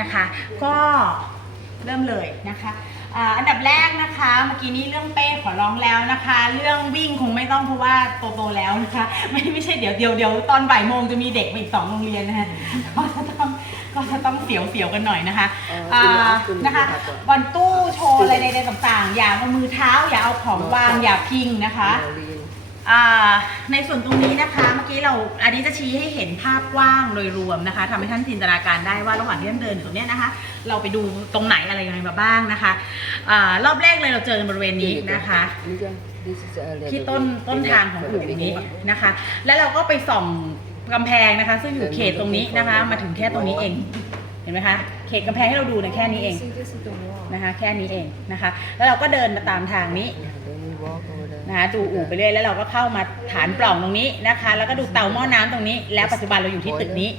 นะคะ ก็เริ่มเลยนะคะอ่าอันดับแรกนะคะเมื่อกี้นี้เรื่องเป้ขอร้องแล้วนะคะ เรื่องวิ่งคงไม่ต้องเพราะว่าโตๆแล้วนะคะ ไม่ไม่ใช่เดี๋ยวเดี๋ยวเดี๋ยวตอนบ่ายโมงจะมีเด็กมาอีกสองโรงเรียนนะคะก็จะต้องก็จะต้องเสียวเสียวๆกันหน่อยนะคะอ่าอ่าคุณนะคะคุณครับบนตู้โชว์อะไรใดๆต่างๆ อย่าเอามือเท้าอย่าเอาของวางอย่าพิงนะคะเราเรียนอ่าในส่วนตรงนี้นะคะ เมื่อกี้เราอันนี้จะชี้ให้เห็นภาพกว้างโดยรวมนะคะทำให้ท่านจินตนาการได้ว่าระหว่างที่ท่านเดินอยู่ตรงเนี้ยนะคะ เราไปดูตรงไหนอะไรยังไงมาบ้างนะคะอารอบแรกเลยเราเจอกันบริเวณนี้นะคะนี่ก็ this is a ที่ต้นต้นทางของอู่ตรงนี้นะคะ แล้วเราก็ไปส่องกำแพงนะคะ ซึ่งอยู่เขตตรงนี้นะคะ มาถึงแค่ตรงนี้เองเห็นไหมคะเขตกำแพงให้เราดูเนี่ยแค่นี้เอง See, this is the wall. นะคะ แค่นี้เองนะคะ แล้วเราก็เดินมาตามทางนี้ นะคะดูอู่ไปเรื่อยแล้วเราก็เข้ามาฐานปล่องตรงนี้นะคะ แล้วก็ดูเตาหม้อน้ำตรงนี้ แล้วปัจจุบันเราอยู่ที่ตึกนี้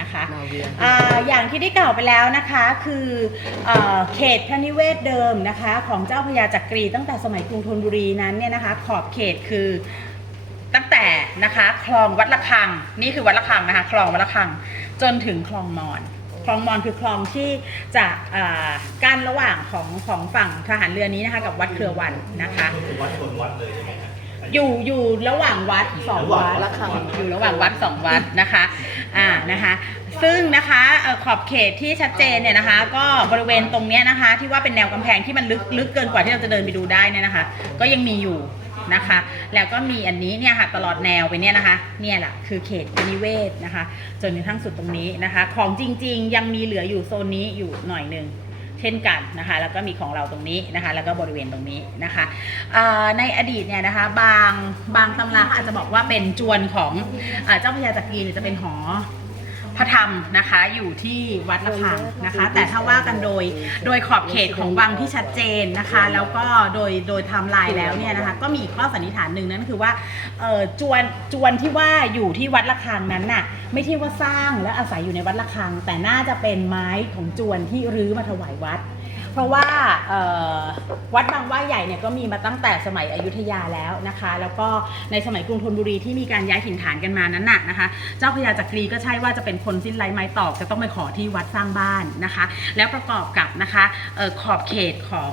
นะคะ Now we are อ่าอย่างที่ได้กล่าวไปแล้วนะคะคือเอ่อเขตพระนิเวศเดิมนะคะของเจ้าพระยาจักรีตั้งแต่สมัยกรุงธนบุรีนั้นเนี่ยนะคะขอบเขตคือตั้งแต่นะคะคลองวัดระฆังนี่คือวัดระฆังนะคะคลองวัดระฆังจนถึงคลองมอน คลองมอนคือคลองที่จะอ่ากั้นระหว่างของของฝั่งทหารเรือนี้นะคะ กับวัดเครือวันนะคะวัดชนวัดเลยใช่ไหมครับอยู่อยู่ระหว่างวัดสองวัดระหว่างวัดอยู่ระหว่างวัดสองวัดนะคะอ่านะคะซึ่งนะคะเอ่อขอบเขตที่ชัดเจนเนี่ยนะคะ ก็บริเวณตรงเนี้ยนะคะ ที่ว่าเป็นแนวกำแพงที่มันลึกลึกเกินกว่าที่เราจะเดินไปดูได้เนี่ยนะคะ ก็ยังมีอยู่ นะคะ แล้วก็มีอันนี้เนี่ยค่ะตลอดแนวไปเนี่ยนะคะเนี่ยแหละคือเขตนิเวศนะคะ จนกระทั่งสุดตรงนี้นะคะ ของจริงๆ ยังมีเหลืออยู่โซนนี้อยู่หน่อยหนึ่งเช่นกันนะคะ แล้วก็มีของเราตรงนี้นะคะ แล้วก็บริเวณตรงนี้นะคะในอดีตเนี่ยนะคะบางบางตำราอาจจะบอกว่าเป็นจวนของอเจ้าพระยาจักรีเนี่ยจะเป็นหอ พระธรรมนะคะอยู่ที่วัดละคังนะคะ แต่ถ้าว่ากันโดยโดยขอบเขตของวังที่ชัดเจนนะคะ แล้วก็โดยโดยไทม์ไลน์แล้วเนี่ยนะคะ ก็มีอีกข้อสันนิษฐานหนึ่งนั่นคือว่าเออจวนจวนที่ว่าอยู่ที่วัดละคังนั้นน่ะไม่ใช่ว่าสร้างและอาศัยอยู่ในวัดละคัง แต่น่าจะเป็นไม้ของจวนที่รื้อมาถวายวัด เพราะว่าวัดบางว่าใหญ่เนี่ยก็มีมาตั้งแต่สมัยอยุธยาแล้วนะคะ แล้วก็ในสมัยกรุงธนบุรีที่มีการย้ายถิ่นฐานกันมานั้นน่ะนะคะ เจ้าพญาจักรีก็ใช่ว่าจะเป็นคนสิ้นไร้ไม้ตอกจะต้องไปขอที่วัดสร้างบ้านนะคะ แล้วประกอบกับนะคะขอบเขตของ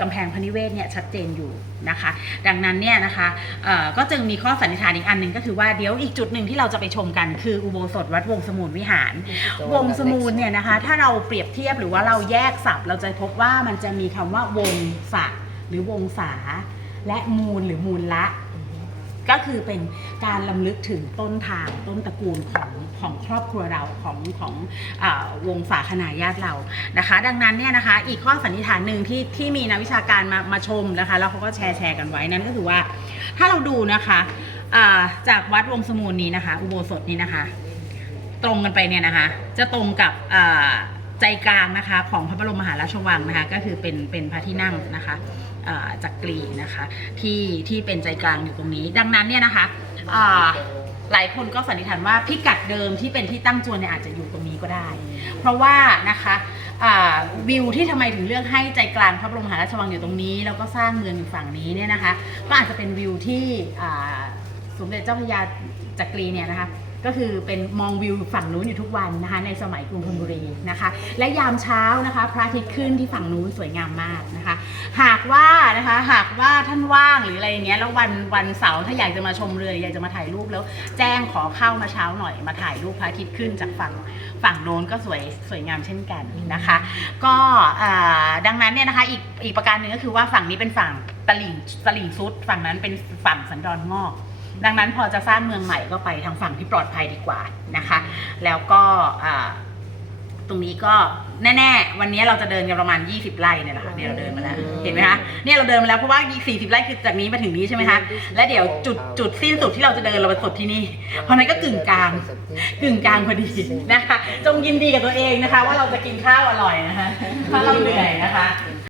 กำแพงพระนิเวศเนี่ยชัดเจนอยู่นะคะ ดังนั้นเนี่ยนะคะเอ่อก็จึงมีข้อสันนิษฐานอีกอันหนึ่งก็คือว่าเดี๋ยวอีกจุดหนึ่งที่เราจะไปชมกันคืออุโบสถวัดวงสมุนวิหาร วงสมูลเนี่ยนะคะ ถ้าเราเปรียบเทียบหรือว่าเราแยกศัพท์เราจะพบว่ามันจะมีคำว่าวงศะหรือวงศาและมูลหรือมูลละ ก็คือเป็นการลำลึกถึงต้นทางต้นตระกูลของของครอบครัวเราของของอวงศาคณาญาติเรานะคะ ดังนั้นเนี่ยนะคะอีกข้อสันนิษฐานหนึ่งที่ที่มีนักวิชาการมามาชมนะคะแล้วเขาก็แชร์แชร์กันไว้นั่นก็คือว่าถ้าเราดูนะคะจากวัดวงสมูลนี้นะคะ อุโบสถนี้นะคะ ตรงกันไปเนี่ยนะคะ จะตรงกับ ใจกลางนะคะของพระบรมมหาราชวังนะคะก็คือเป็นเป็นพระที่นั่งนะคะจักรีนะคะที่ที่เป็นใจกลางอยู่ตรงนี้ ดังนั้นเนี่ยนะคะหลายคนก็สันนิษฐานว่าพิกัดเดิมที่เป็นที่ตั้งจวนเนี่ยอาจจะอยู่ตรงนี้ก็ได้ เพราะว่านะคะวิวที่ทำไมถึงเลือกให้ใจกลางพระบรมมหาราชวังอยู่ตรงนี้ แล้วก็สร้างเมืองอยู่ฝั่งนี้เนี่ยนะคะก็อาจจะเป็นวิวที่สมเด็จเจ้าพระยาจักรีเนี่ยนะคะ ก็คือเป็นมองวิวฝั่งนู้นอยู่ทุกวันนะคะ ในสมัยกรุงธนบุรีนะคะ และยามเช้านะคะ พระอาทิตย์ขึ้นที่ฝั่งนู้นสวยงามมากนะคะ หากว่านะคะหากว่าท่านว่างหรืออะไรอย่างเงี้ยแล้ววันวันเสาร์ถ้าอยากจะมาชมเรืออยากจะมาถ่ายรูปแล้ว แจ้งขอเข้ามาเช้าหน่อยมาถ่ายรูปพระอาทิตย์ขึ้นจากฝั่งฝั่งโน้นก็สวยสวยงามเช่นกันนะคะ ก็ดังนั้นเนี่ยนะคะอีกอีกประการหนึ่งก็คือว่าฝั่งนี้เป็นฝั่งตลิ่งตลิ่งซุด ฝั่งนั้นเป็นฝั่งสันดอนงอก ดังนั้นพอจะสร้างเมืองใหม่ก็ไปทางฝั่งที่ปลอดภัยดีกว่านะคะ แล้วก็ตรงนี้ก็แน่ๆ วันนี้เราจะเดินกันประมาณ 20 ไร่เนี่ยแหละค่ะเนี่ยเราเดินมาแล้ว เห็นไหมคะเนี่ยเราเดินมาแล้วเพราะว่า 40 ไร่คือจากนี้มาถึงนี้ใช่ไหมคะและเดี๋ยวจุดจุดสิ้นสุดที่เราจะเดินเราไปสุดที่นี่ เพราะฉะนั้นก็กึ่งกลางกึ่งกลางพอดีนะคะ จงยินดีกับตัวเองนะคะ ว่าเราจะกินข้าวอร่อยนะคะเพราะเราเหนื่อยนะคะ